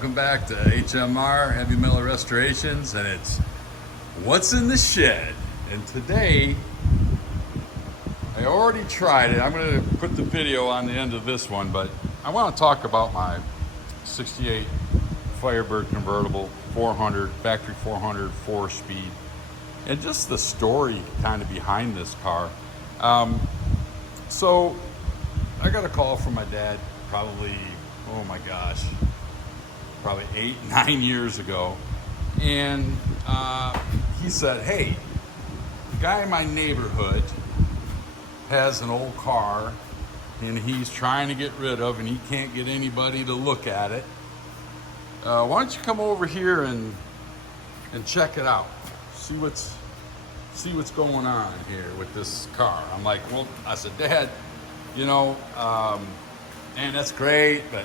welcome back to HMR Heavy Metal Restorations, and it's What's in the Shed. And today, I already tried it. I'm going to put the video on the end of this one, but I want to talk about my 68 Firebird Convertible 400, factory 400, 4-speed, and just the story kind of behind this car. So I got a call from my dad probably, oh my gosh, probably 8-9 years ago. And he said, hey, the guy in my neighborhood has an old car and he's trying to get rid of, and he can't get anybody to look at it. Why don't you come over here and check it out? See what's going on here with this car. I'm like, well, I said, Dad, you know, man, that's great, but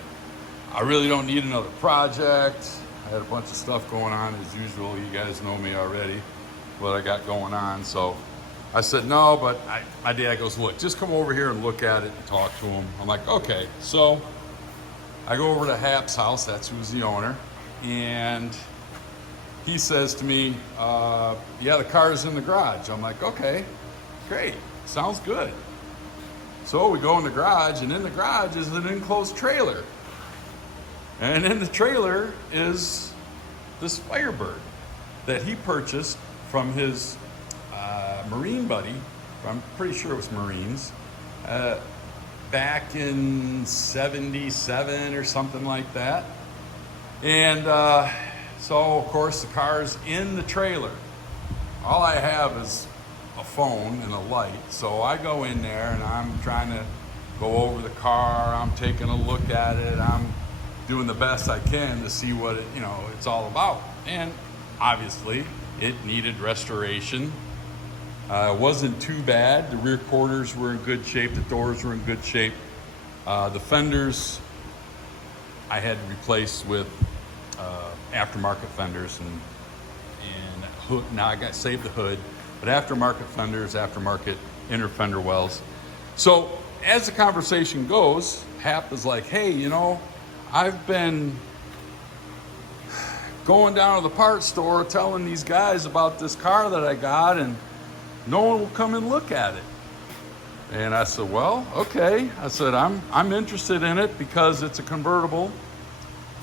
I really don't need another project. I had a bunch of stuff going on as usual. You guys know me already, what I got going on. So I said, no, but my dad goes, look, just come over here and look at it and talk to him. I'm like, okay. So I go over to Hap's house, that's who's the owner, and he says to me, yeah, the car's in the garage. I'm like, okay, great, sounds good. So we go in the garage, and in the garage is an enclosed trailer. And in the trailer is this Firebird that he purchased from his Marine buddy, I'm pretty sure it was Marines, back in 77 or something like that. And so, of course, the car's in the trailer. All I have is a phone and a light. So I go in there and I'm trying to go over the car. I'm taking a look at it. I'm doing the best I can to see what it's all about. And obviously it needed restoration. It wasn't too bad. The rear quarters were in good shape. The doors were in good shape. The fenders I had to replace with aftermarket fenders, and hood. Now I got saved the hood, but aftermarket fenders, aftermarket inner fender wells. So as the conversation goes, Hap is like, hey, you know, I've been going down to the parts store telling these guys about this car that I got, and no one will come and look at it. And I said, well, okay. I said, I'm interested in it because it's a convertible.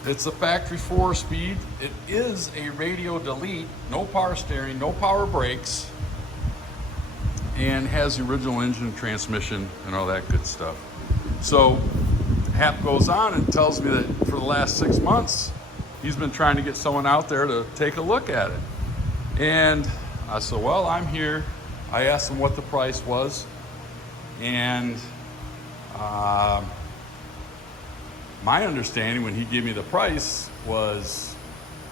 It's a factory 4-speed. It is a radio delete, no power steering, no power brakes, and has the original engine, transmission, and all that good stuff. So Hap goes on and tells me that for the last 6 months, he's been trying to get someone out there to take a look at it. And I said, well, I'm here. I asked him what the price was, and my understanding when he gave me the price was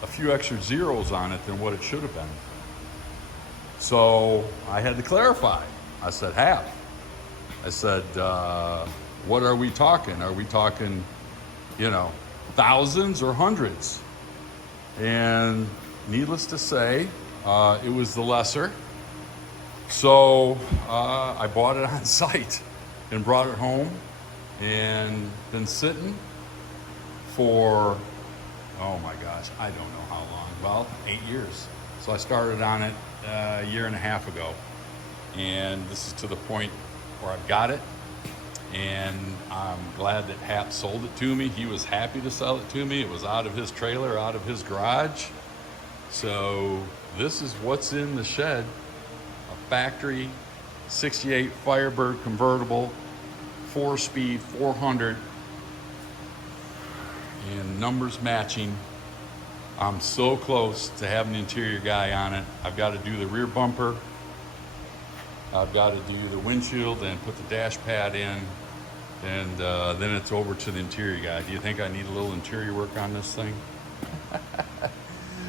a few extra zeros on it than what it should have been. So I had to clarify. I said, Hap, I said, what are we talking? Are we talking, thousands or hundreds? And needless to say, it was the lesser. So I bought it on site and brought it home, and been sitting for, oh my gosh, I don't know how long. Well, 8 years. So I started on it a year and a half ago, and this is to the point where I've got it, and I'm glad that Hap sold it to me. He was happy to sell it to me. It was out of his trailer, out of his garage. So this is what's in the shed. A factory 68 Firebird Convertible, 4-speed, 400, and numbers matching. I'm so close to having the interior guy on it. I've got to do the rear bumper. I've got to do the windshield and put the dash pad in, and then it's over to the interior guy. Do you think I need a little interior work on this thing?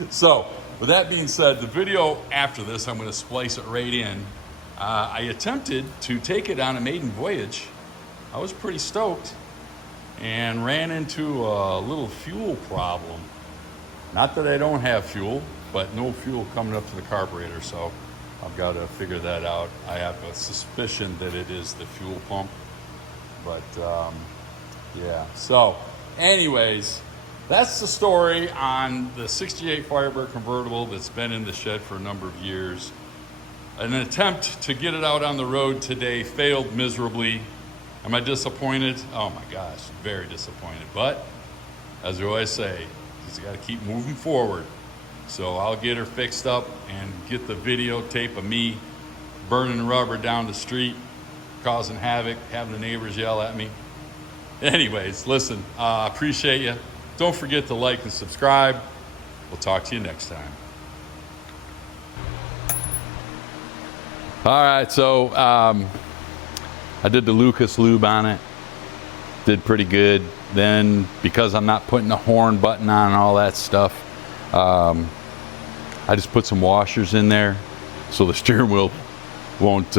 So, with that being said, the video after this, I'm going to splice it right in. I attempted to take it on a maiden voyage. I was pretty stoked and ran into a little fuel problem. Not that I don't have fuel, but no fuel coming up to the carburetor, so I've got to figure that out. I have a suspicion that it is the fuel pump, but yeah. So anyways, that's the story on the 68 Firebird Convertible that's been in the shed for a number of years. An attempt to get it out on the road today failed miserably. Am I disappointed? Oh my gosh, very disappointed. But as we always say, you got to keep moving forward. So I'll get her fixed up and get the videotape of me burning rubber down the street, causing havoc, having the neighbors yell at me. Anyways, listen, appreciate you. Don't forget to like and subscribe. We'll talk to you next time. All right, so I did the Lucas lube on it. Did pretty good. Then, because I'm not putting the horn button on and all that stuff, I just put some washers in there so the steering wheel won't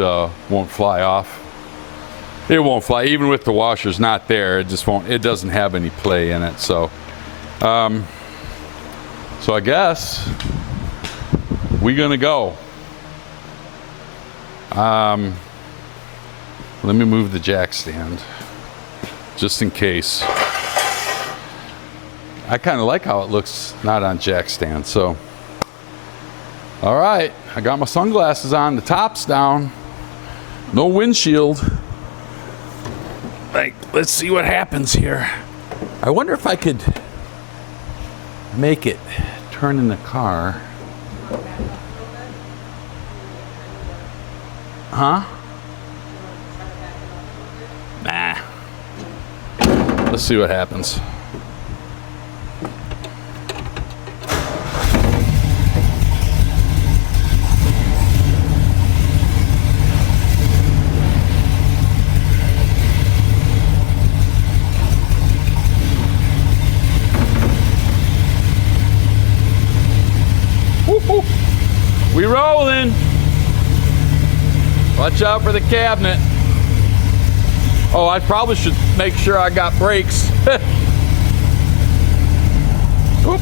fly off. It won't fly, even with the washers not there. It just won't. It doesn't have any play in it. So, so I guess we're gonna go. Let me move the jack stand just in case. I kind of like how it looks not on jack stand. So, all right, I got my sunglasses on. The top's down. No windshield. Like, let's see what happens here. I wonder if I could make it turn in the car. Huh? Nah. Let's see what happens. Woo-hoo. We rolling. Watch out for the cabinet. Oh, I probably should make sure I got brakes. Whoop.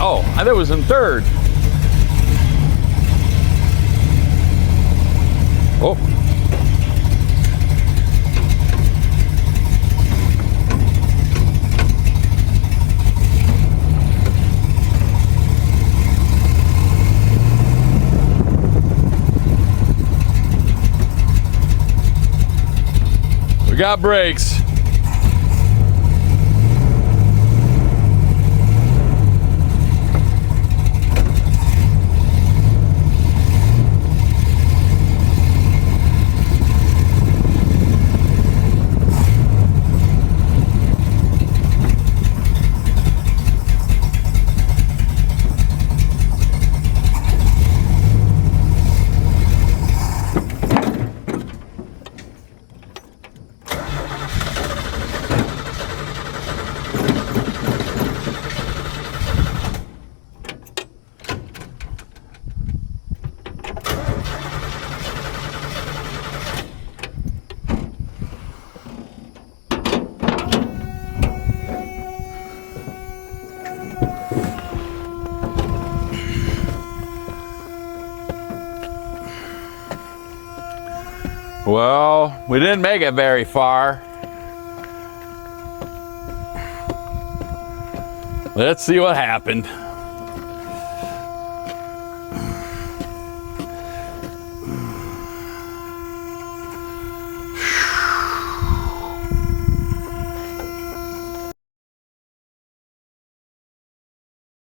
Oh, I thought it was in third. Oh. We got brakes. Well, we didn't make it very far. Let's see what happened.